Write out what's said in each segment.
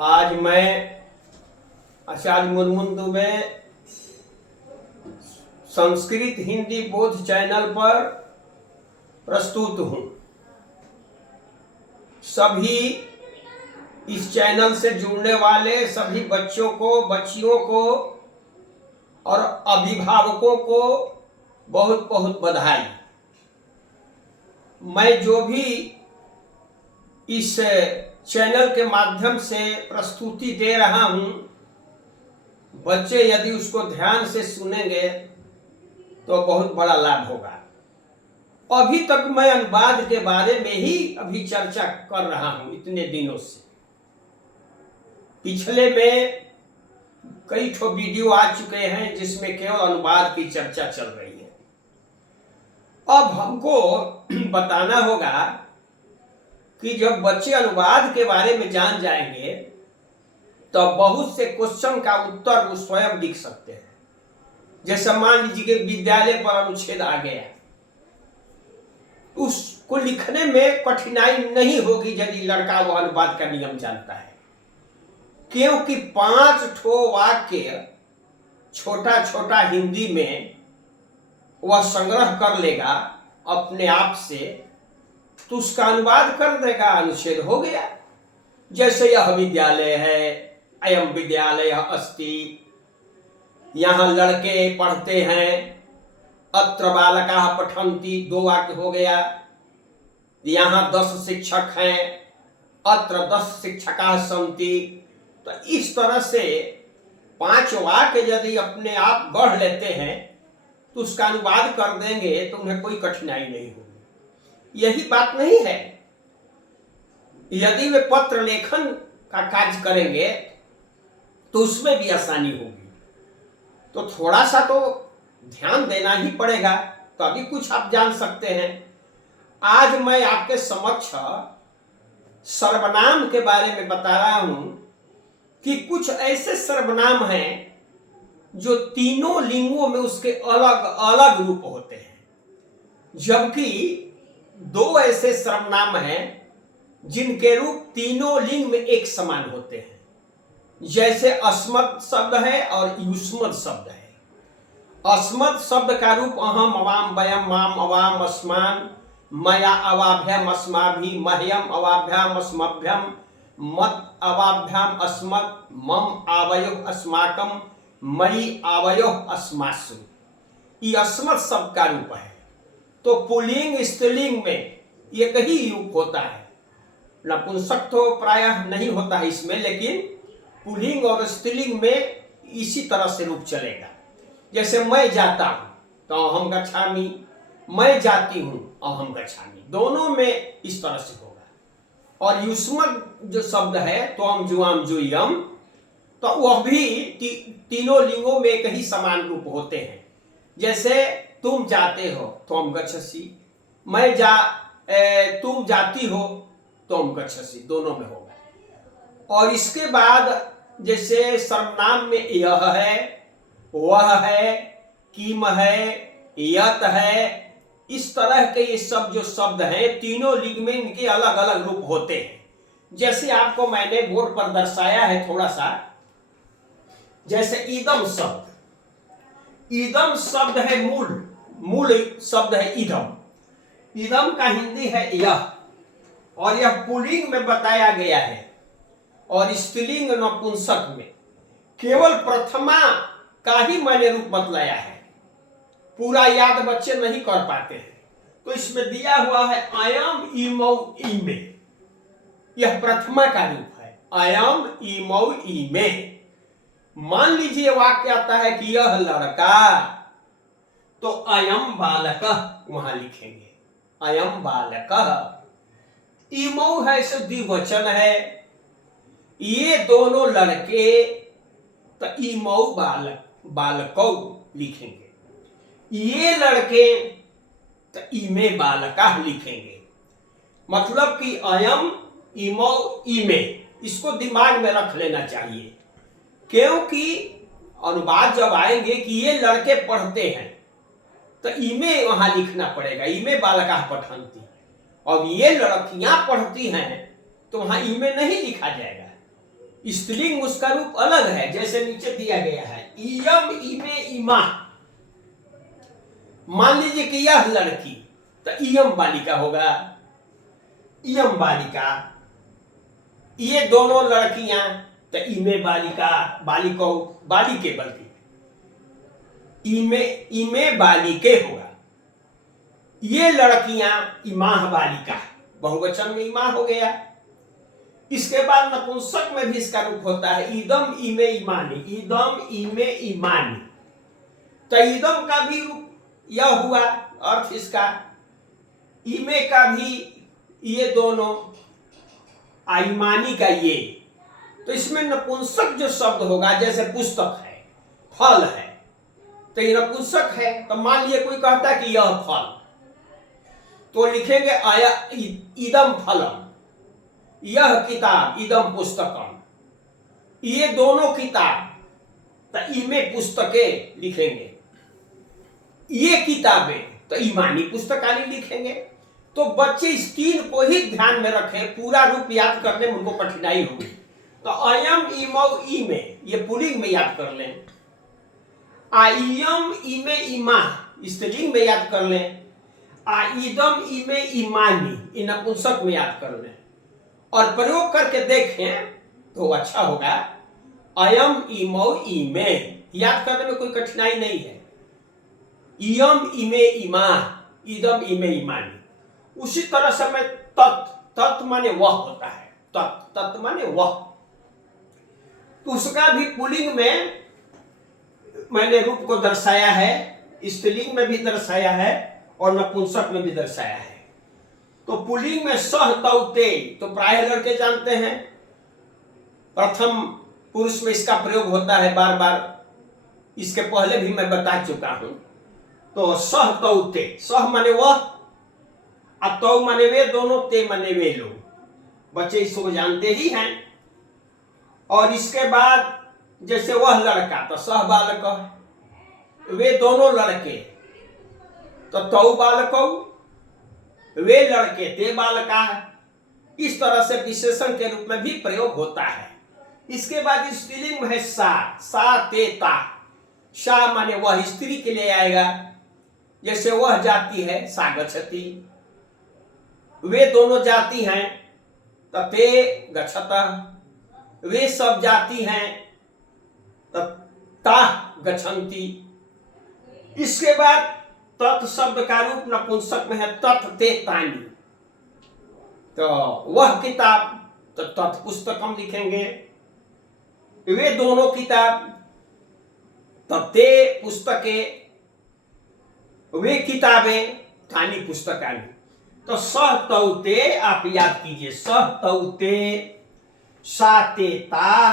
आज मैं आचार्य मुर्मुन दुबे संस्कृत हिंदी बोध चैनल पर प्रस्तुत हूँ। सभी इस चैनल से जुड़ने वाले सभी बच्चों को, बच्चियों को और अभिभावकों को बहुत बहुत बधाई। मैं जो भी इस चैनल के माध्यम से प्रस्तुति दे रहा हूँ, बच्चे यदि उसको ध्यान से सुनेंगे तो बहुत बड़ा लाभ होगा। अभी तक मैं अनुवाद के बारे में ही अभी चर्चा कर रहा हूँ इतने दिनों से। पिछले में कई ठो वीडियो आ चुके हैं जिसमें केवल अनुवाद की चर्चा चल रही है। अब हमको बताना होगा कि जब बच्चे अनुवाद के बारे में जान जाएंगे तो बहुत से क्वेश्चन का उत्तर वो स्वयं लिख सकते हैं। जैसे मान लीजिए कि विद्यालय पर अनुच्छेद आ गया, उसको लिखने में कठिनाई नहीं होगी यदि लड़का वो अनुवाद का नियम जानता है, क्योंकि 5 ठो वाक्य छोटा छोटा हिंदी में वह संग्रह कर लेगा अपने आप से, तो उसका अनुवाद कर देगा, अनुच्छेद हो गया। जैसे यह विद्यालय है, अयम विद्यालय अस्ति, यहाँ लड़के पढ़ते हैं, अत्र बालकाः पठन्ति, 2 वाक्य हो गया। यहाँ 10 शिक्षक हैं, अत्र 10 शिक्षकाः सन्ति। तो इस तरह से 5 वाक्य यदि अपने आप गढ़ लेते हैं तो उसका अनुवाद कर देंगे तो उन्हें कोई कठिनाई नहीं होगी। यही बात नहीं है, यदि वे पत्र लेखन का कार्य करेंगे तो उसमें भी आसानी होगी। तो थोड़ा सा तो ध्यान देना ही पड़ेगा, तभी कुछ आप जान सकते हैं। आज मैं आपके समक्ष सर्वनाम के बारे में बता रहा हूं कि कुछ ऐसे सर्वनाम हैं जो तीनों लिंगों में उसके अलग अलग रूप होते हैं, जबकि 2 ऐसे सर्वनाम हैं जिनके रूप तीनों लिंग में एक समान होते हैं। जैसे अस्मत् शब्द है और युष्मत् शब्द है। अस्मत् शब्द का रूप अहम, अवाम, वयम, माम, अवाम, अस्मान, मया, अवाभ्याम, अस्माभि, मह्यम, अवाभ्याम, अस्मभ्यम, मत, अवाभ्याम, अस्मत्, मम, आवयोः, अस्माकं, मयि, आवयोः, अस्मासु। ये अस्मत् शब्द का रूप है। तो पुल्लिंग स्त्रीलिंग में एक ही रूप होता है। नपुंसक तो प्रायः नहीं होता है इसमें, लेकिन पुल्लिंग और स्त्रीलिंग में इसी तरह से रूप चलेगा। जैसे मैं जाता हूं तो अहम गच्छामि, मैं जाती हूं अहम गच्छामि, दोनों में इस तरह से होगा। और युष्मत् जो शब्द है त्वम, जुआम, जुयम, तो वह भी तीनों लिंगों में एक ही समान रूप होते हैं। जैसे तुम जाते हो त्वम गच्छसि, तुम जाती हो त्वम गच्छसि, दोनों में होगा। और इसके बाद जैसे सर्वनाम में यह है, वह है, किम है, यत है, इस तरह के ये सब जो शब्द हैं तीनों लिंग में इनके अलग अलग रूप होते हैं। जैसे आपको मैंने बोर्ड पर दर्शाया है थोड़ा सा, जैसे इदम शब्द, इदम शब्द है मूल शब्द है इदम। इदम का हिंदी है यह, और यह पुल्लिंग में बताया गया है और स्त्रीलिंग नपुंसक में। केवल प्रथमा का ही मैंने रूप बतलाया है, पूरा याद बच्चे नहीं कर पाते हैं। तो इसमें दिया हुआ है अयम, इमौ, इमे, यह प्रथमा का रूप है, अयम, इमौ, इमे। मान लीजिए वाक्य आता है कि यह लड़का, तो अयम बालकः वहां लिखेंगे, अयम बालकः। इमौ है सो द्विवचन है, ये दोनों लड़के, तो इमौ बालकौ लिखेंगे। ये लड़के, तो इमे बालकाः लिखेंगे। मतलब कि अयम, इमौ, इमे, इसको दिमाग में रख लेना चाहिए, क्योंकि अनुवाद जब आएंगे कि ये लड़के पढ़ते हैं तो इमे वहां लिखना पड़ेगा, इमे बालकाः पठन्ति। अब ये लड़कियां पढ़ती हैं तो वहां इमे नहीं लिखा जाएगा, स्त्रीलिंग उसका रूप अलग है, जैसे नीचे दिया गया है, इयम इमे इमा। मान लीजिए कि यह लड़की, तो इयम बालिका होगा, इयम बालिका। ये दोनों लड़कियां, तो इमे बालिका, बालिको, बालिके, बल्कि इमे इमे बालिके होगा। ये लड़कियां इमाह बालिका, बहुवचन में इमाह हो गया। इसके बाद नपुंसक में भी इसका रूप होता है, ईदम इमे इमानी, ईदम इमे इमानी। तो ईदम का भी रूप यह हुआ, अर्थ इसका। इमे का भी ये दोनों, आईमानी का ये। तो इसमें नपुंसक जो शब्द होगा, जैसे पुस्तक है, फल है, तो ये नपुंसक है। तो मान लिया कोई कहता है कि यह फल, तो लिखेंगे आया इदम फलम, यह किताब, इदम पुस्तकम, ये दोनों किताब, तो इमे पुस्तकें लिखेंगे। ये किताबें, तो ईमानी पुस्तकानी लिखेंगे। तो बच्चे इस तीन को ही ध्यान में रखें, पूरा रूप याद करने में उनको कठिनाई होगी। तो अयम इमौ इमे, ये पुल्लिंग में याद कर लें। आयम इमे इमा, स्त्रीलिंग में याद कर लें। आइदम इमे इमानी, इन नपुंसक में याद कर लें, और प्रयोग करके देखें तो अच्छा होगा। अयम इमौ इमे याद करने में कोई कठिनाई नहीं है। इयम इमे इमा, इदम इमे इमानी। उसी तरह से मैं तत्, तत् माने वह होता है, तत्, तत् माने वह। तो उसका भी पुल्लिंग में मैंने रूप को दर्शाया है, स्त्रीलिंग में भी दर्शाया है और नपुंसक में भी दर्शाया है। तो पुल्लिंग में सह तौ ते, तो प्राय लड़के जानते हैं, प्रथम पुरुष में इसका प्रयोग होता है बार बार, इसके पहले भी मैं बता चुका हूं। तो सह तौ ते, सह माने वह, तौ माने वे दोनों, ते माने वे लोग, बच्चे इसको जानते ही हैं। और इसके बाद जैसे वह लड़का, तो सह बालक, वे दोनों लड़के, तो तौ बालकौ, वे लड़के, ते बालका। इस तरह से विशेषण के रूप में भी प्रयोग होता है। इसके बाद स्त्रीलिंग में है सा, सा ते ता। सा माने वह स्त्री के लिए आएगा, जैसे वह जाती है, सा गच्छति। वे दोनों जाती हैं, तो ते गच्छतः। वे सब जाती हैं, तो ता गच्छन्ति। इसके बाद तत् शब्द का रूप नपुंसक में है, तत् ते तानि। तो वह किताब, तो तत् पुस्तकम लिखेंगे। वे दोनों किताब, तो ते पुस्तके, वे किताबें, तानि पुस्तकानि। तो सह तौ ते आप याद कीजिए, सह तौ ते, सा ते ता,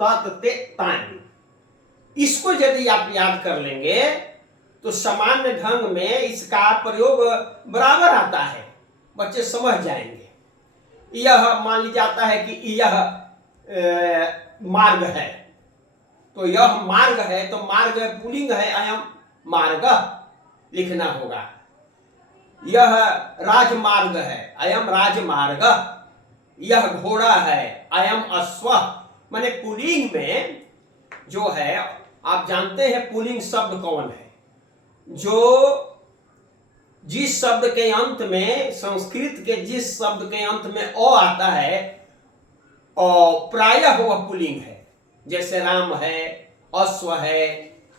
तत् ते तानि। इसको यदि आप याद कर लेंगे तो सामान्य ढंग में इसका प्रयोग बराबर आता है, बच्चे समझ जाएंगे। यह मान लिया जाता है कि यह मार्ग है, तो यह मार्ग है, तो मार्ग पुल्लिंग है, अयम मार्ग लिखना होगा। यह राजमार्ग है, अयम राजमार्ग। यह घोड़ा है, अयम अश्व। माने पुल्लिंग में जो है, आप जानते हैं पुल्लिंग शब्द कौन है, जो जिस शब्द के अंत में, संस्कृत के जिस शब्द के अंत में अ आता है, और प्रायः वह पुल्लिंग है। जैसे राम है, अश्व है,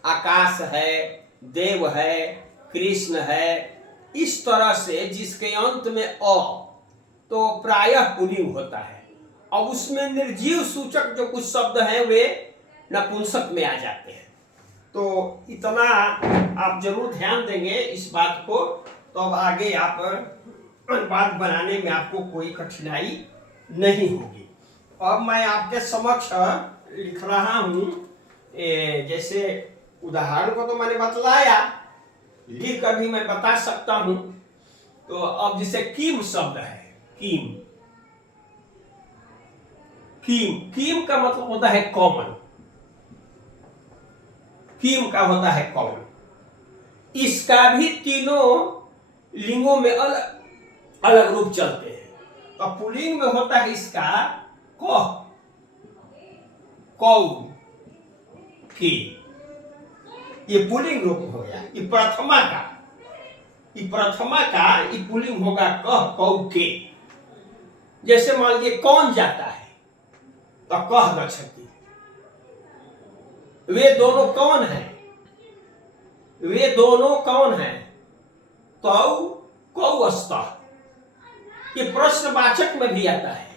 आकाश है, देव है, कृष्ण है। इस तरह से जिसके अंत में अ, तो प्रायः पुल्लिंग होता है। और उसमें निर्जीव सूचक जो कुछ शब्द हैं वे नपुंसक में आ जाते हैं। तो इतना आप जरूर ध्यान देंगे इस बात को, तो अब आगे आप बात बनाने में आपको कोई कठिनाई नहीं होगी। अब मैं आपके समक्ष लिख रहा हूं, जैसे उदाहरण को तो मैंने बतलाया, लिख कर भी मैं बता सकता हूं। तो अब जैसे कीम शब्द है, कीम, कीम, कीम का मतलब होता है कॉमन। कीम का होता है कॉमन। इसका भी तीनों लिंगों में अलग अलग रूप चलते हैं। तो पुल्लिंग में होता है इसका कह, कौ के, ये पुल्लिंग रूप हो गया। ये प्रथमा का ये पुल्लिंग होगा कह कौ के। जैसे मान लीजिए कौन जाता है तो कह गच्छति, वे दोनों कौन हैं, वे दोनों कौन हैं, तो कौ स्तः। ये प्रश्नवाचक में भी आता है,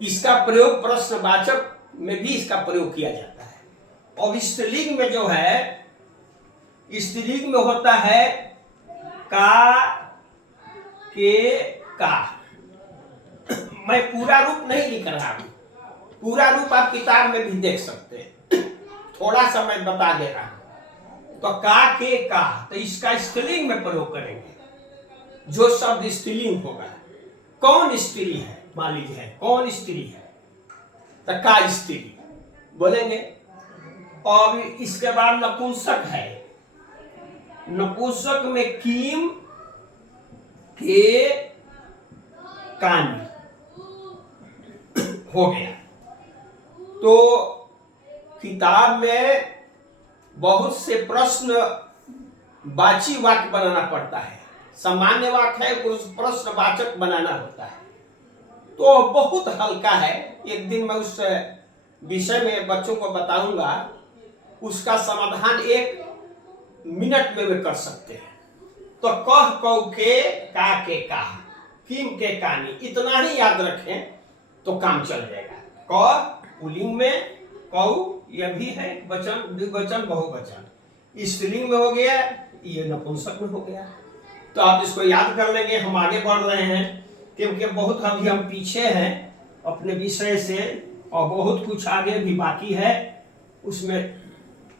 इसका प्रयोग प्रश्नवाचक में भी इसका प्रयोग किया जाता है। और स्त्रीलिंग में जो है, स्त्रीलिंग में होता है का के का। मैं पूरा रूप नहीं लिख रहा हूं, पूरा रूप आप किताब में भी देख सकते हैं, थोड़ा सा मैं बता दे रहा हूं। तो का के का, तो इसका स्त्रीलिंग में प्रयोग करेंगे। जो शब्द स्त्रीलिंग होगा, कौन स्त्री है, मान लीजिए कौन स्त्री है, तो का स्त्री बोलेंगे। और इसके बाद नपुंसक है, नपुंसक में कीम के कानी हो गया। तो किताब में बहुत से प्रश्न वाची वाक्य बनाना पड़ता है, सामान्य वाक्य है, प्रश्नवाचक बनाना होता है। तो बहुत हल्का है, एक दिन मैं उस विषय में बच्चों को बताऊंगा, उसका समाधान 1 मिनट में वे कर सकते हैं। तो कह कौ के का, किम के कानी, इतना ही याद रखें तो काम चल जाएगा। कह पुल्लिंग में, कौ यह भी है वचन, द्विवचन बहुवचन, स्त्रीलिंग में हो गया, ये नपुंसक में हो गया। तो आप इसको याद कर लेंगे। हम आगे बढ़ रहे हैं क्योंकि बहुत अभी हम पीछे हैं अपने विषय से, और बहुत कुछ आगे भी बाकी है। उसमें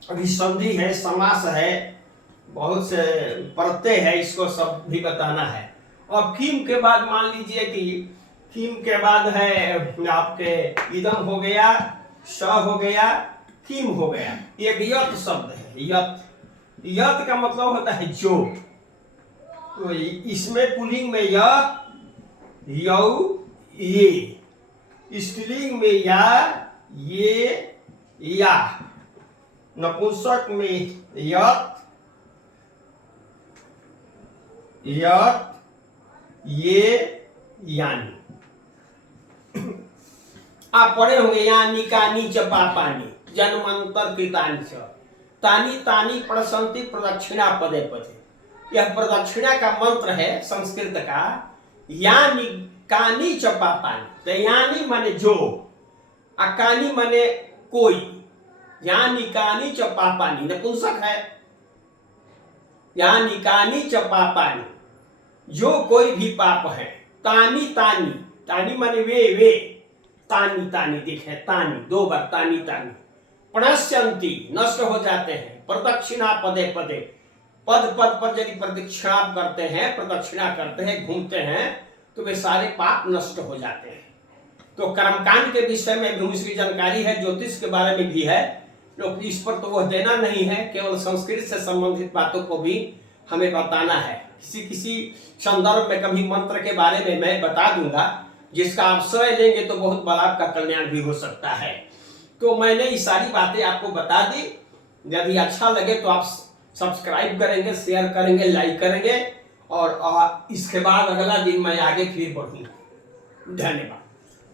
अभी संधि है, समास है, बहुत से प्रत्यय है, इसको सब भी बताना है। और किम के बाद मान लीजिए कि किम के बाद है आपके इदम हो गया, स हो गया, किम हो गया। एक यत शब्द है, यत, यत का मतलब होता है जो। तो इसमें पुल्लिंग में य, यौ, ये, स्त्रीलिंग में या, ये, या, नपुंसक में यत, यत, ये, यानी। आप पढ़े होंगे यानी कानी च पापानी जन्मांतर कृतानि च, तानी तानी प्रसंति प्रदक्षिणा पदे पदे। यह प्रदक्षिणा का मंत्र है संस्कृत का। यानी कानी च पापानी, तो यानी माने जो, अकानी माने कोई, यानी कानी च पापानी नपुंसक है। यानी कानी च पापानी, जो कोई भी पाप है, तानी तानी, तानी माने वे, तानी तानी दिखे, तानी 2 बार, तानी तानी, प्रणश्यंती नष्ट हो जाते हैं, प्रदक्षिणा पदे पदे, पद पद पर यदि प्रदक्षिणा करते हैं, प्रदक्षिणा करते हैं, घूमते हैं, तो वे सारे पाप नष्ट हो जाते हैं। तो कर्मकांड के विषय में भी उसकी जानकारी है, ज्योतिष के बारे में भी है, लोग इस पर तो वह देना नहीं है, केवल संस्कृत से संबंधित बातों को भी हमें बताना है। किसी संदर्भ में कभी मंत्र के बारे में मैं बता दूंगा, जिसका आप आश्रय लेंगे तो बहुत बड़ा आपका कल्याण भी हो सकता है। तो मैंने ये सारी बातें आपको बता दी। यदि अच्छा लगे तो आप सब्सक्राइब करेंगे, शेयर करेंगे, लाइक करेंगे, और इसके बाद अगला दिन मैं आगे फिर बढ़ूंगा। धन्यवाद।